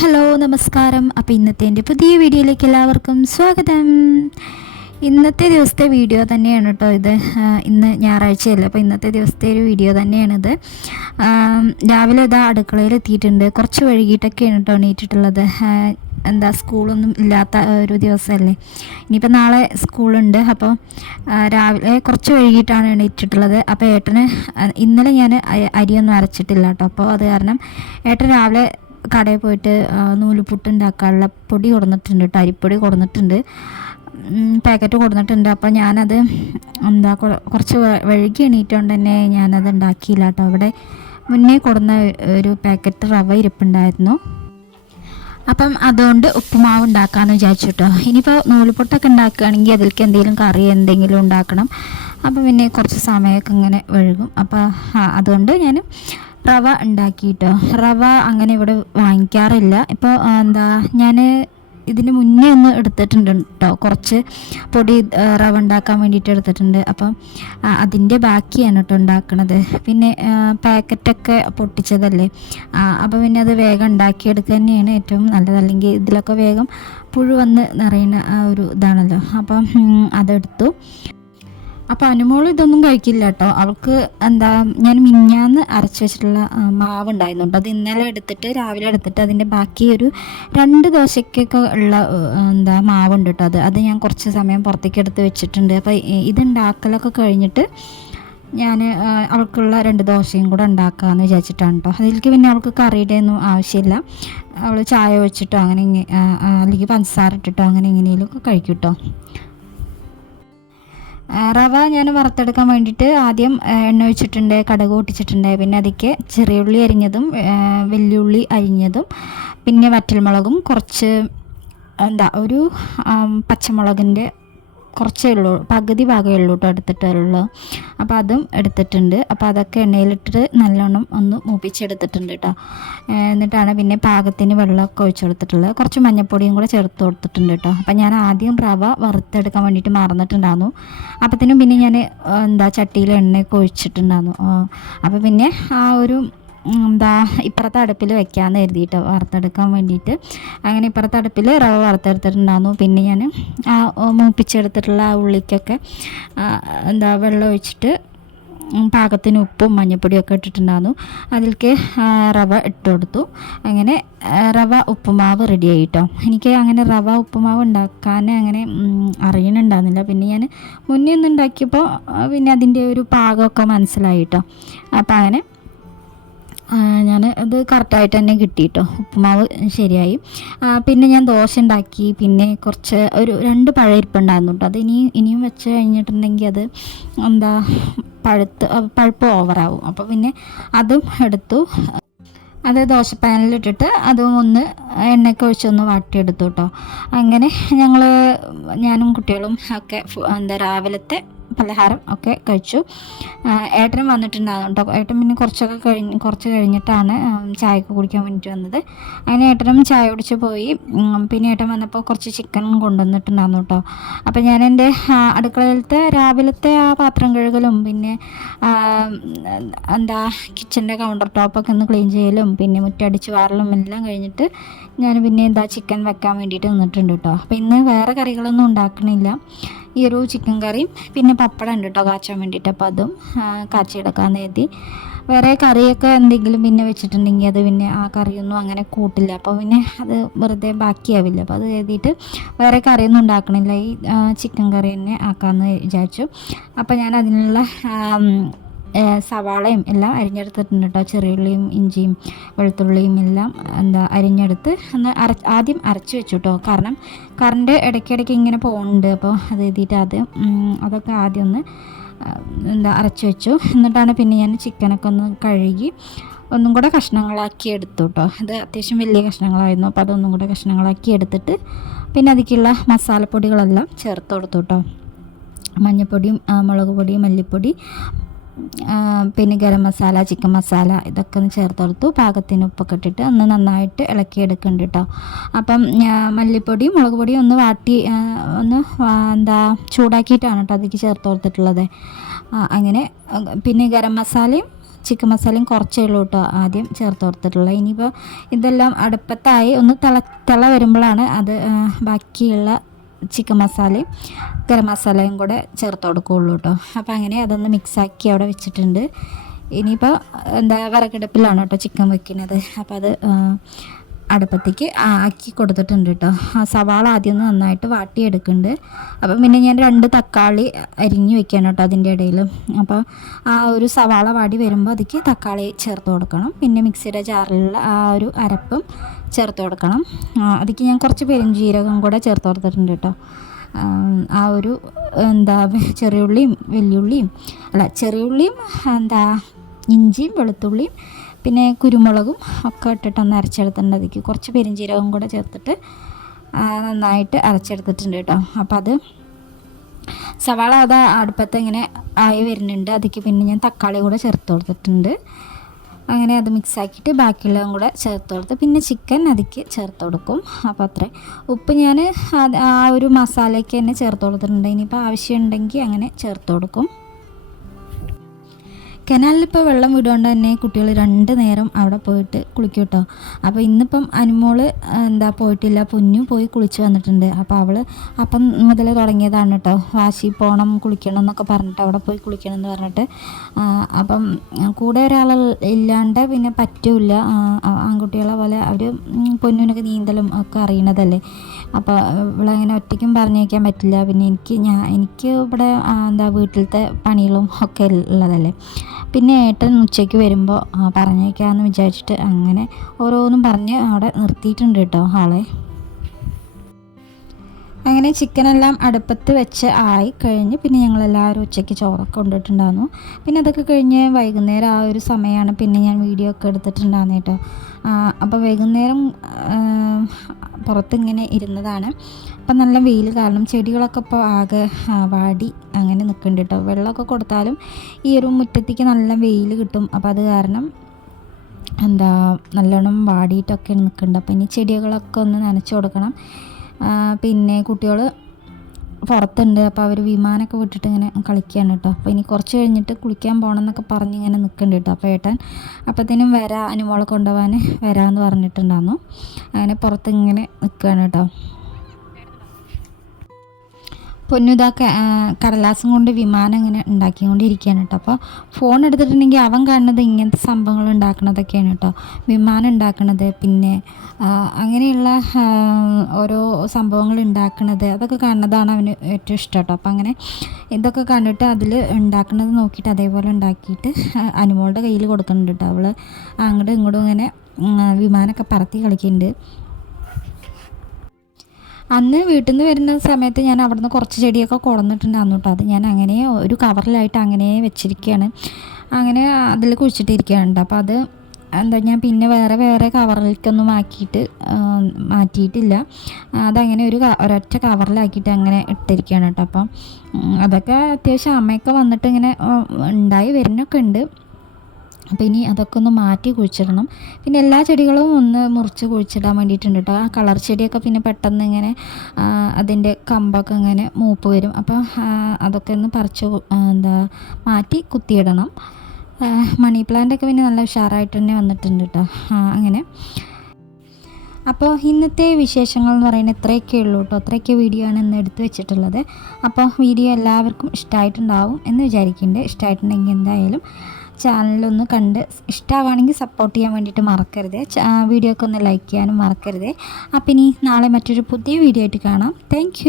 Hello നമസ്കാരം. അപ്പോൾ ഇന്നത്തെ എന്റെ പുതിയ വീഡിയോയിലേക്ക് എല്ലാവർക്കും സ്വാഗതം. ഇന്നത്തെ ദിവസത്തെ വീഡിയോ തന്നെയാണ് കേട്ടോ ഇത്. ഇന്ന് ഞായറാഴ്ചയല്ലേ അപ്പോൾ ഇന്നത്തെ ദിവസത്തെ ഒരു വീഡിയോ തന്നെയാണിത്. രാവിലെ ഇതാ അടുക്കളയിൽ എത്തിയിട്ടുണ്ട് കുറച്ച് വൈകിട്ടൊക്കെയാണ് കേട്ടോ എണീറ്റിട്ടുള്ളത്. എന്താ സ്കൂളൊന്നും ഇല്ലാത്ത ഒരു ദിവസമല്ലേ. ഇനിയിപ്പോൾ നാളെ സ്കൂളുണ്ട്. അപ്പോൾ രാവിലെ കുറച്ച് വൈകിട്ടാണ് എണീറ്റിട്ടുള്ളത്. അപ്പോൾ ഏട്ടന് ഇന്നലെ ഞാൻ അരിയൊന്നും അരച്ചിട്ടില്ല കേട്ടോ. അപ്പോൾ അത് കാരണം ഏട്ടൻ രാവിലെ കടയിൽ പോയിട്ട് നൂലുപുട്ട് ഉണ്ടാക്കാനുള്ള പൊടി കൊടുന്നിട്ടുണ്ട് കേട്ടോ അരിപ്പൊടി കൊടുന്നിട്ടുണ്ട്. പാക്കറ്റ് കൊടുന്നിട്ടുണ്ട്. അപ്പോൾ ഞാനത് എന്താ കുറച്ച് വഴുകി എണീറ്റുകൊണ്ട് തന്നെ ഞാനത് ഉണ്ടാക്കിയില്ല കേട്ടോ അവിടെ മുന്നേ കൊടുന്ന ഒരു പാക്കറ്റ് റവ ഇരിപ്പുണ്ടായിരുന്നു. അപ്പം അതുകൊണ്ട് ഉപ്പുമാവ് ഉണ്ടാക്കാമെന്ന് വിചാരിച്ചു കേട്ടോ ഇനിയിപ്പോൾ നൂലുപൊട്ടൊക്കെ ഉണ്ടാക്കുകയാണെങ്കിൽ അതിലേക്ക് എന്തെങ്കിലും കറി എന്തെങ്കിലും ഉണ്ടാക്കണം. അപ്പം പിന്നെ കുറച്ച് സമയമൊക്കെ ഇങ്ങനെ വഴുകും. അപ്പോൾ അതുകൊണ്ട് ഞാൻ റവ ഉണ്ടാക്കിയിട്ടോ റവ അങ്ങനെ ഇവിടെ വാങ്ങിക്കാറില്ല. ഇപ്പോൾ എന്താ ഞാൻ ഇതിന് മുന്നേ ഒന്ന് എടുത്തിട്ടുണ്ട് കേട്ടോ കുറച്ച് പൊടി റവ ഉണ്ടാക്കാൻ വേണ്ടിയിട്ട് എടുത്തിട്ടുണ്ട്. അപ്പം അതിന്റെ ബാക്കിയാണ് കേട്ടോ ഉണ്ടാക്കണത്. പിന്നെ പാക്കറ്റൊക്കെ പൊട്ടിച്ചതല്ലേ? അപ്പോൾ പിന്നെ അത് വേഗം ഉണ്ടാക്കിയെടുക്കുക തന്നെയാണ് ഏറ്റവും നല്ലത്. അല്ലെങ്കിൽ ഇതിലൊക്കെ വേഗം പുഴു വന്ന് നിറയുന്ന ഒരു ഇതാണല്ലോ. അപ്പം അതെടുത്തു. അപ്പോൾ അനുമോൾ ഇതൊന്നും കഴിക്കില്ല കേട്ടോ അവൾക്ക് എന്താ ഞാൻ മിഞ്ഞാന്ന് അരച്ച് വെച്ചിട്ടുള്ള മാവ് ഉണ്ടായിരുന്നു കേട്ടോ അത് ഇന്നലെ എടുത്തിട്ട് രാവിലെ എടുത്തിട്ട് അതിന്റെ ബാക്കി ഒരു രണ്ട് ദോശയ്ക്കൊക്കെ ഉള്ള എന്താ മാവുണ്ട് കേട്ടോ അത്. അത് ഞാൻ കുറച്ച് സമയം പുറത്തേക്ക് എടുത്ത് വെച്ചിട്ടുണ്ട്. അപ്പോൾ ഇത് ഉണ്ടാക്കലൊക്കെ കഴിഞ്ഞിട്ട് ഞാൻ അവൾക്കുള്ള രണ്ട് ദോശയും കൂടെ ഉണ്ടാക്കാമെന്ന് വിചാരിച്ചിട്ടാണ് കേട്ടോ അതിലേക്ക് പിന്നെ അവൾക്ക് കറിയുടെ ഒന്നും ആവശ്യമില്ല. അവൾ ചായ വെച്ചിട്ടോ അങ്ങനെ അല്ലെങ്കിൽ പഞ്ചസാര ഇട്ടിട്ടോ അങ്ങനെ എങ്ങനെയെങ്കിലും ഒക്കെ കഴിക്കും കേട്ടോ റവ ഞാൻ വറുത്തെടുക്കാൻ വേണ്ടിയിട്ട് ആദ്യം എണ്ണ ഒഴിച്ചിട്ടുണ്ട് കടുക് പൊട്ടിച്ചിട്ടുണ്ട് പിന്നെ അതിക്ക് ചെറിയ ഉള്ളി അരിഞ്ഞതും വലിയുള്ളി അരിഞ്ഞതും പിന്നെ വറ്റൽമുളകും കുറച്ച് എന്താ ഒരു പച്ചമുളകിന്റെ കുറച്ചേ ഉള്ളൂ പകുതി ഭാഗമേ ഉള്ളൂ കേട്ടോ എടുത്തിട്ടുള്ളൂ അപ്പോൾ അതും എടുത്തിട്ടുണ്ട്. അപ്പോൾ അതൊക്കെ എണ്ണയിലിട്ടിട്ട് നല്ലോണം ഒന്ന് മൂപ്പിച്ചെടുത്തിട്ടുണ്ട് കേട്ടോ എന്നിട്ടാണ് പിന്നെ പാകത്തിന് വെള്ളമൊക്കെ ഒഴിച്ചു കൊടുത്തിട്ടുള്ളത്. കുറച്ച് മഞ്ഞപ്പൊടിയും കൂടെ ചേർത്ത് കൊടുത്തിട്ടുണ്ട് കേട്ടോ അപ്പോൾ ഞാൻ ആദ്യം റവ വറുത്തെടുക്കാൻ വേണ്ടിയിട്ട് മറന്നിട്ടുണ്ടായിരുന്നു അപ്പത്തിനും പിന്നെ ഞാൻ എന്താ ചട്ടിയിൽ എണ്ണയൊക്കെ ഒഴിച്ചിട്ടുണ്ടായിരുന്നു അപ്പോൾ പിന്നെ ആ ഒരു എന്താ ഇപ്പുറത്തെ അടുപ്പിൽ വെക്കാമെന്ന് കരുതിയിട്ട് വറുത്തെടുക്കാൻ വേണ്ടിയിട്ട്. അങ്ങനെ ഇപ്പുറത്തെ അടുപ്പിൽ റവ വറുത്തെടുത്തിട്ടുണ്ടായിരുന്നു. പിന്നെ ഞാൻ ആ മൂപ്പിച്ചെടുത്തിട്ടുള്ള ആ ഉള്ളിക്കൊക്കെ എന്താ വെള്ളം ഒഴിച്ചിട്ട് പാകത്തിന് ഉപ്പും മഞ്ഞപ്പൊടിയൊക്കെ ഇട്ടിട്ടുണ്ടായിരുന്നു. അതിലേക്ക് റവ ഇട്ട് കൊടുത്തു. അങ്ങനെ റവ ഉപ്പുമാവ് റെഡി ആയിട്ടോ. എനിക്ക് അങ്ങനെ റവ ഉപ്പുമാവ് ഉണ്ടാക്കാൻ അങ്ങനെ അറിയണുണ്ടായിരുന്നില്ല. പിന്നെ ഞാൻ മുന്നേ ഒന്ന് ഉണ്ടാക്കിയപ്പോൾ പിന്നെ അതിന്റെ ഒരു പാകമൊക്കെ മനസ്സിലായിട്ടോ. അപ്പോൾ അങ്ങനെ ഞാൻ അത് കറക്റ്റായിട്ട് തന്നെ കിട്ടി കേട്ടോ ഉപ്പുമാവ് ശരിയായി. പിന്നെ ഞാൻ ദോശ ഉണ്ടാക്കി. പിന്നെ കുറച്ച് ഒരു രണ്ട് പഴയിരിപ്പുണ്ടായിരുന്നു കേട്ടോ അത് ഇനി ഇനിയും വെച്ച് കഴിഞ്ഞിട്ടുണ്ടെങ്കിൽ അത് എന്താ പഴുത്ത് പഴുപ്പ് ഓവറാവും അപ്പോൾ പിന്നെ അതും എടുത്തു. അത് ദോശപ്പാനിലിട്ടിട്ട് അതും ഒന്ന് എണ്ണയ്ക്ക് ഒഴിച്ചൊന്ന് വാട്ടിയെടുത്തു കേട്ടോ അങ്ങനെ ഞങ്ങൾ ഞാനും കുട്ടികളും ഒക്കെ എന്താ രാവിലത്തെ പലഹാരം ഒക്കെ കഴിച്ചു. ഏട്ടനും വന്നിട്ടുണ്ടായിരുന്നു കേട്ടോ. ഏട്ടൻ പിന്നെ കുറച്ചൊക്കെ കഴിഞ്ഞ് കുറച്ച് കഴിഞ്ഞിട്ടാണ് ചായ ചായയൊക്കെ കുടിക്കാൻ വേണ്ടിയിട്ട് വന്നത്. അങ്ങനെ ഏട്ടനും ചായ കുടിച്ച് പോയി. പിന്നെ ഏട്ടൻ വന്നപ്പോൾ കുറച്ച് ചിക്കൻ കൊണ്ടുവന്നിട്ടുണ്ടായിരുന്നു കേട്ടോ. അപ്പോൾ ഞാൻ എന്റെ അടുക്കളയിലത്തെ രാവിലത്തെ ആ പാത്രം കഴുകലും പിന്നെ എന്താ കിച്ചന്റെ കൗണ്ടർ ടോപ്പൊക്കെ ഒന്ന് ക്ലീൻ ചെയ്യലും പിന്നെ മുറ്റടിച്ച് വാറലും എല്ലാം കഴിഞ്ഞിട്ട് ഞാൻ പിന്നെ എന്താ ചിക്കൻ വെക്കാൻ വേണ്ടിയിട്ട് നിന്നിട്ടുണ്ട് കേട്ടോ. അപ്പോൾ ഇന്ന് വേറെ കറികളൊന്നും ഉണ്ടാക്കണില്ല. ഈ ഒരു ചിക്കൻ കറിയും പിന്നെ പപ്പടം ഉണ്ട് കേട്ടോ കാച്ചാൻ വേണ്ടിയിട്ട്. അപ്പോൾ അതും കാച്ചിയെടുക്കാമെന്ന് കരുതി. വേറെ കറിയൊക്കെ എന്തെങ്കിലും പിന്നെ വെച്ചിട്ടുണ്ടെങ്കിൽ അത് പിന്നെ ആ കറിയൊന്നും അങ്ങനെ കൂട്ടില്ല. അപ്പോൾ പിന്നെ അത് വെറുതെ ബാക്കിയാവില്ല. അപ്പോൾ അത് എഴുതിയിട്ട് വേറെ കറിയൊന്നും ഉണ്ടാക്കണില്ല. ഈ ചിക്കൻ കറി തന്നെ ആക്കാമെന്ന് വിചാരിച്ചു. അപ്പോൾ ഞാൻ അതിനുള്ള സവാളയും എല്ലാം അരിഞ്ഞെടുത്തിട്ടുണ്ട് കേട്ടോ ചെറിയുള്ളിയും ഇഞ്ചിയും വെളുത്തുള്ളിയും എല്ലാം എന്താ അരിഞ്ഞെടുത്ത് ഒന്ന് അര ആദ്യം അരച്ച് വെച്ചു കേട്ടോ കാരണം കറണ്ട് ഇടയ്ക്കിടയ്ക്ക് ഇങ്ങനെ പോകുന്നുണ്ട് അപ്പോൾ അത് എഴുതിയിട്ട് ആദ്യം അതൊക്കെ ആദ്യം ഒന്ന് എന്താ അരച്ച് വെച്ചു. എന്നിട്ടാണ് പിന്നെ ഞാൻ ചിക്കനൊക്കെ ഒന്ന് കഴുകി ഒന്നും കൂടെ കഷ്ണങ്ങളാക്കി എടുത്തു കേട്ടോ അത് അത്യാവശ്യം വലിയ കഷ്ണങ്ങളായിരുന്നു. അപ്പോൾ അതൊന്നും കൂടെ കഷ്ണങ്ങളാക്കി എടുത്തിട്ട് പിന്നെ അതിലേക്കുള്ള മസാലപ്പൊടികളെല്ലാം ചേർത്ത് കൊടുത്തു കേട്ടോ മഞ്ഞൾപ്പൊടിയും മുളക് പൊടി മല്ലിപ്പൊടി പിന്നെ ഗരം മസാല ചിക്കൻ മസാല ഇതൊക്കെ ഒന്ന് ചേർത്ത് കൊടുത്തു. പാകത്തിന് ഉപ്പൊക്കെ ഇട്ടിട്ട് ഒന്ന് നന്നായിട്ട് ഇളക്കിയെടുക്കുന്നുണ്ട് കേട്ടോ അപ്പം മല്ലിപ്പൊടി മുളക് പൊടി ഒന്ന് വാട്ടി ഒന്ന് എന്താ ചൂടാക്കിയിട്ടാണ് കേട്ടോ അതിലേക്ക് ചേർത്ത് കൊടുത്തിട്ടുള്ളത്. അങ്ങനെ പിന്നെ ഗരം മസാലയും ചിക്കൻ മസാലയും കുറച്ചേ ഉള്ളൂ കേട്ടോ ആദ്യം ചേർത്ത് കൊടുത്തിട്ടുള്ളത്. ഇനിയിപ്പോൾ ഇതെല്ലാം അടുപ്പത്തായി ഒന്ന് തിള തിള വരുമ്പോഴാണ് അത് ബാക്കിയുള്ള ചിക്കൻ മസാലയും ഗരം മസാലയും കൂടെ ചേർത്ത് കൊടുക്കുകയുള്ളൂ കേട്ടോ. അപ്പോൾ അങ്ങനെ അതൊന്ന് മിക്സാക്കി അവിടെ വെച്ചിട്ടുണ്ട്. ഇനിയിപ്പോൾ എന്താ വിറകടുപ്പിലാണ് കേട്ടോ ചിക്കൻ വെക്കുന്നത്. അപ്പോൾ അത് അടുപ്പത്തേക്ക് ആക്കി കൊടുത്തിട്ടുണ്ട് കേട്ടോ സവാള ആദ്യം ഒന്ന് നന്നായിട്ട് വാട്ടിയെടുക്കുന്നുണ്ട്. അപ്പം പിന്നെ ഞാൻ രണ്ട് തക്കാളി അരിഞ്ഞു വെക്കാൻ കേട്ടോ അതിന്റെ ഇടയിൽ. അപ്പോൾ ആ ഒരു സവാള വാടി വരുമ്പോൾ അതിക്ക് തക്കാളി ചേർത്ത് കൊടുക്കണം. പിന്നെ മിക്സിയുടെ ജാറിലുള്ള ആ ഒരു അരപ്പും ചേർത്ത് കൊടുക്കണം. അതിക്ക് ഞാൻ കുറച്ച് പെരുംജീരകം കൂടെ ചേർത്ത് കൊടുത്തിട്ടുണ്ട് കേട്ടോ ആ ഒരു എന്താ ചെറിയുള്ളിയും വലിയുള്ളിയും അല്ല ചെറിയുള്ളിയും എന്താ ഇഞ്ചിയും വെളുത്തുള്ളിയും പിന്നെ കുരുമുളകും ഒക്കെ ഇട്ടിട്ടൊന്ന് അരച്ചെടുത്തിട്ടുണ്ട്. അതിക്ക് കുറച്ച് പെരിഞ്ചീരകം കൂടെ ചേർത്തിട്ട് നന്നായിട്ട് അരച്ചെടുത്തിട്ടുണ്ട് കേട്ടോ. അപ്പം അത് സവാള അത് അടുപ്പത്ത് ഇങ്ങനെ ആയി വരുന്നുണ്ട്. അതിക്ക് പിന്നെ ഞാൻ തക്കാളി കൂടെ ചേർത്ത് കൊടുത്തിട്ടുണ്ട്. അങ്ങനെ അത് മിക്സ് ആക്കിയിട്ട് ബാക്കിയുള്ളതും കൂടെ ചേർത്ത് കൊടുത്ത് പിന്നെ ചിക്കൻ അതിക്ക് ചേർത്ത് കൊടുക്കും. അപ്പോൾ അത്രേ. ഉപ്പ് ഞാൻ ആ ഒരു മസാലയ്ക്ക് തന്നെ ചേർത്ത് കൊടുത്തിട്ടുണ്ട്. ഇനിയിപ്പോൾ ആവശ്യമുണ്ടെങ്കിൽ അങ്ങനെ ചേർത്ത് കൊടുക്കും. കനാലിലിപ്പോൾ വെള്ളം വിടുകൊണ്ട് തന്നെ കുട്ടികൾ രണ്ട് നേരം അവിടെ പോയിട്ട് കുളിക്കും കേട്ടോ അപ്പോൾ ഇന്നിപ്പം അനുമോൾ എന്താ പോയിട്ടില്ല പൊന്നു പോയി കുളിച്ച് വന്നിട്ടുണ്ട്. അപ്പോൾ അവൾ അപ്പം മുതൽ തുടങ്ങിയതാണ് കേട്ടോ വാശി പോകണം കുളിക്കണം എന്നൊക്കെ പറഞ്ഞിട്ട് അവിടെ പോയി കുളിക്കണം എന്ന് പറഞ്ഞിട്ട്. അപ്പം കൂടെ ഒരാൾ ഇല്ലാണ്ട് പിന്നെ പറ്റൂല ആൺകുട്ടികളെ പോലെ അവർ പൊന്നിനൊക്കെ നീന്തലും ഒക്കെ അറിയണതല്ലേ. അപ്പോൾ ഇവളങ്ങനെ ഒറ്റയ്ക്കും പറഞ്ഞേക്കാൻ പറ്റില്ല. പിന്നെ എനിക്ക് ഞാൻ എനിക്ക് ഇവിടെ എന്താ വീട്ടിലത്തെ പണികളും ഒക്കെ ഉള്ളതല്ലേ. പിന്നെ ഏട്ടൻ ഉച്ചയ്ക്ക് വരുമ്പോൾ പറഞ്ഞേക്കാമെന്ന് വിചാരിച്ചിട്ട് അങ്ങനെ ഓരോന്നും പറഞ്ഞ് അവിടെ നിർത്തിയിട്ടുണ്ട് കേട്ടോ ആളെ. അങ്ങനെ ചിക്കനെല്ലാം അടുപ്പത്ത് വെച്ച് ആയി കഴിഞ്ഞ് പിന്നെ ഞങ്ങളെല്ലാവരും ഉച്ചയ്ക്ക് ചോറൊക്കെ കൊണ്ടിട്ടുണ്ടായിരുന്നു പിന്നെ അതൊക്കെ കഴിഞ്ഞ് വൈകുന്നേരം ആ ഒരു സമയമാണ് പിന്നെ ഞാൻ വീഡിയോ ഒക്കെ എടുത്തിട്ടുണ്ടായിരുന്നു കേട്ടോ. അപ്പോൾ വൈകുന്നേരം പുറത്തിങ്ങനെ ഇരുന്നതാണ്. അപ്പം നല്ല വെയിൽ കാരണം ചെടികളൊക്കെ ഇപ്പോൾ ആകെ വാടി അങ്ങനെ നിൽക്കുന്നുണ്ട് കേട്ടോ. വെള്ളമൊക്കെ കൊടുത്താലും ഈ ഒരു മുറ്റത്തേക്ക് നല്ല വെയിൽ കിട്ടും. അപ്പോൾ അത് കാരണം എന്താ നല്ലോണം വാടിയിട്ടൊക്കെ നിൽക്കുന്നുണ്ട്. അപ്പോൾ ഇനി ചെടികളൊക്കെ ഒന്ന് നനച്ചു കൊടുക്കണം. പിന്നെ കുട്ടികൾ പുറത്തുണ്ട്. അപ്പോൾ അവർ വിമാനമൊക്കെ വിട്ടിട്ട് ഇങ്ങനെ കളിക്കുകയാണ് കേട്ടോ. അപ്പോൾ ഇനി കുറച്ച് കഴിഞ്ഞിട്ട് കുളിക്കാൻ പോകണം എന്നൊക്കെ പറഞ്ഞ് ഇങ്ങനെ നിൽക്കുന്നുണ്ട് കേട്ടോ അപ്പോൾ ഏട്ടൻ. അപ്പോഴത്തേനും വരാ അനുമോളെ കൊണ്ടുപോകാൻ വരാമെന്ന് പറഞ്ഞിട്ടുണ്ടായിരുന്നു. അങ്ങനെ പുറത്ത് ഇങ്ങനെ നിൽക്കുകയാണ് കേട്ടോ. പൊന്നുതാ കടലാസം കൊണ്ട് വിമാനം ഇങ്ങനെ ഉണ്ടാക്കിക്കൊണ്ടിരിക്കുകയാണ് കേട്ടോ. അപ്പോൾ ഫോൺ എടുത്തിട്ടുണ്ടെങ്കിൽ അവൻ കാണുന്നത് ഇങ്ങനത്തെ സംഭവങ്ങൾ ഉണ്ടാക്കുന്നതൊക്കെയാണ് കേട്ടോ. വിമാനം ഉണ്ടാക്കുന്നത് പിന്നെ അങ്ങനെയുള്ള ഓരോ സംഭവങ്ങൾ ഉണ്ടാക്കുന്നത് അതൊക്കെ കാണുന്നതാണ് അവന് ഏറ്റവും ഇഷ്ടം കേട്ടോ. അപ്പോൾ അങ്ങനെ ഇതൊക്കെ കണ്ടിട്ട് അതിൽ ഉണ്ടാക്കുന്നത് നോക്കിയിട്ട് അതേപോലെ ഉണ്ടാക്കിയിട്ട് അനുമോളുടെ കയ്യിൽ കൊടുക്കുന്നുണ്ട് കേട്ടോ. അവൾ അങ്ങോട്ടും ഇങ്ങോട്ടും ഇങ്ങനെ വിമാനമൊക്കെ പറത്തി കളിക്കുന്നുണ്ട്. അന്ന് വീട്ടിൽ നിന്ന് വരുന്ന സമയത്ത് ഞാൻ അവിടെ നിന്ന് കുറച്ച് ചെടിയൊക്കെ കൊടന്നിട്ടുണ്ടായിരുന്നു കേട്ടോ. അത് ഞാൻ അങ്ങനെ ഒരു കവറിലായിട്ട് അങ്ങനെ വെച്ചിരിക്കുകയാണ് അങ്ങനെ അതിൽ കുഴിച്ചിട്ടിരിക്കുകയാണ് അപ്പോൾ അത് എന്താ ഞാൻ പിന്നെ വേറെ വേറെ കവറിലേക്കൊന്നും ആക്കിയിട്ട് മാറ്റിയിട്ടില്ല. അതങ്ങനെ ഒരു ഒരൊറ്റ കവറിലാക്കിയിട്ട് അങ്ങനെ ഇട്ടിരിക്കുകയാണ് കേട്ടോ. അപ്പം അതൊക്കെ അത്യാവശ്യം അമ്മയൊക്കെ വന്നിട്ട് ഇങ്ങനെ ഉണ്ടായി വരുന്നൊക്കെ ഉണ്ട്. അപ്പോൾ ഇനി അതൊക്കെ ഒന്ന് മാറ്റി കുഴിച്ചിടണം. പിന്നെ എല്ലാ ചെടികളും ഒന്ന് മുറിച്ച് കുഴിച്ചിടാൻ വേണ്ടിയിട്ടുണ്ട് കേട്ടോ. ആ കളർ ചെടിയൊക്കെ പിന്നെ പെട്ടെന്ന് ഇങ്ങനെ അതിന്റെ കമ്പൊക്കെ ഇങ്ങനെ മൂപ്പ് വരും. അപ്പോൾ അതൊക്കെ ഒന്ന് പറിച്ച് എന്താ മാറ്റി കുത്തിയിടണം. മണി പ്ലാന്റൊക്കെ പിന്നെ നല്ല ഉഷാറായിട്ട് തന്നെ വന്നിട്ടുണ്ട് കേട്ടോ. അങ്ങനെ. അപ്പോൾ ഇന്നത്തെ വിശേഷങ്ങൾ എന്ന് പറയുന്നത് ഇത്രയൊക്കെ ഉള്ളൂ കേട്ടോ. അത്രയൊക്കെ വീഡിയോ ആണ് ഇന്ന് എടുത്തു വെച്ചിട്ടുള്ളത്. അപ്പോൾ വീഡിയോ എല്ലാവർക്കും ഇഷ്ടമായിട്ടുണ്ടാവും എന്ന് വിചാരിക്കുന്നുണ്ട്. ഇഷ്ടമായിട്ടുണ്ടെങ്കിൽ എന്തായാലും ചാനലൊന്ന് കണ്ട് ഇഷ്ടമാവുകയാണെങ്കിൽ സപ്പോർട്ട് ചെയ്യാൻ വേണ്ടിയിട്ട് മറക്കരുത്. വീഡിയോ ഒക്കെ ഒന്ന് ലൈക്ക് ചെയ്യാനും മറക്കരുത്. അപ്പം ഇനി നാളെ മറ്റൊരു പുതിയ വീഡിയോ ആയിട്ട് കാണാം. താങ്ക്